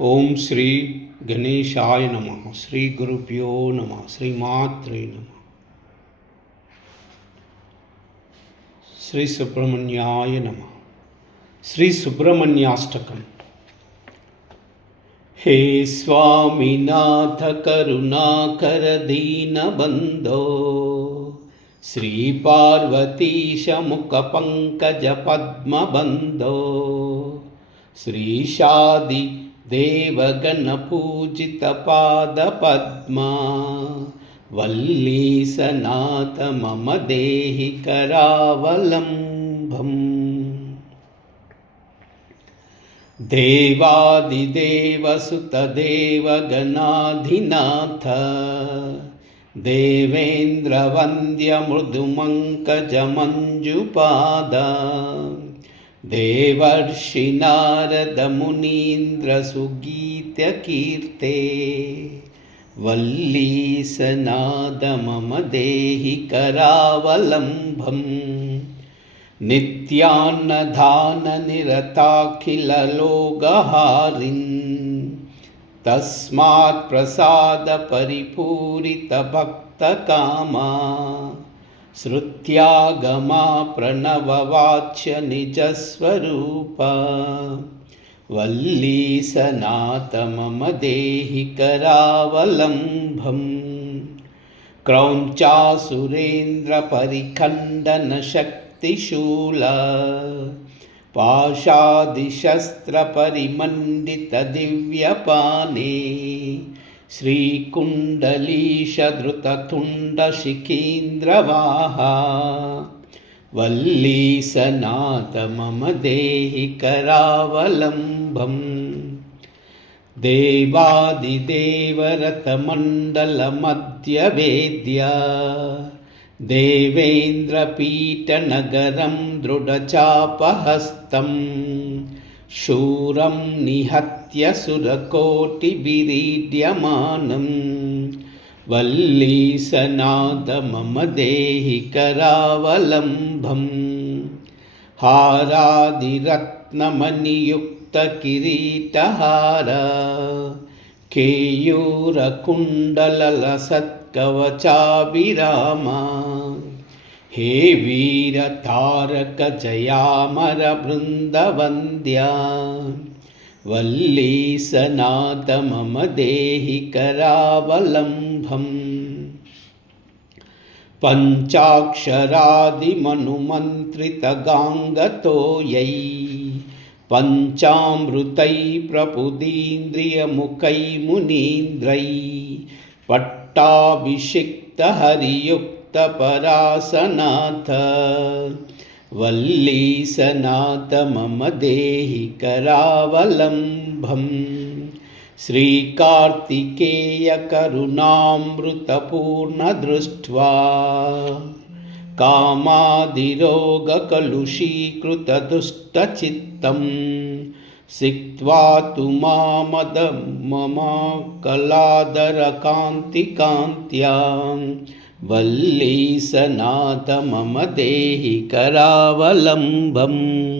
ओम श्री गणेशाय नमः। श्री गुरुभ्यो नमः। श्रीमात्रे नमः। श्री सुब्रह्मण्याय नमः। श्री सुब्रह्मण्याष्टकम्। हे स्वामीनाथ करुणाकर दीनबन्धो, श्री पार्वतीश मुख पंकज पद्मबन्धो, श्रीशादि देवगणपूजित पादपद्मा, वल्लीसनाथ मम देहि करावलम्बम्। देवादिदेवसुतदेवगणाधिनाथ, देवेन्द्रवन्द्य मृदुमङ्कजमञ्जुपाद, देवर्षि नारद मुनीन्द्र सुगीत्यकीर्ते, वल्लीसनाद मम देहि करावलम्बम्। नित्यान्नदान निरताखिललोकहारिन्, तस्मात् प्रसाद परिपूरित भक्तकामा, श्रुत्यागमा प्रणववाच्य निजस्वरूपा, वल्लीसनाथ मम देहि करावलम्बम्। क्रौञ्चासुरेन्द्र परिखण्डन शक्तिशूला, पाशादिशस्त्र परिमण्डित दिव्यपाने, श्रीकुण्डलीशधृततुण्ड शिखीन्द्रवाहा, वल्लीसनाथ मम देहि करावलम्बम्। देवादिदेवरतमण्डलमध्यवेद्या, देवेन्द्रपीठनगरं दृढचापहस्तं, शूरं निहत्य सुरकोटिभिरीड्यमानं, वल्लीसनाथ मम देहि करावलम्बम्। हारादिरत्नमणियुक्तकिरीटहार, केयूरकुण्डललसत्कवचाभिरामा, हे वीरतारक जयामर बृन्दवन्द्या, वल्लीसनाथ मम देहि करावलम्बम्। पञ्चाक्षरादिमनुमन्त्रितगाङ्गतो यै, पञ्चामृतै प्रपुदीन्द्रियमुखै मुनीन्द्रै, पट्टाभिषिक्त हरियुक्त परासनाथ, वल्लीसनाथ मम देहि करावलम्बम्। श्रीकार्तिकेय करुणामृतपूर्ण दृष्ट्वा, कामादिरोगकलुषीकृत दुष्टचित्तं, सिक्त्वा तु मामद मम कलादरकान्तिकान्त्यां, वल्लीसनाथ मम देहि करावलम्बम्।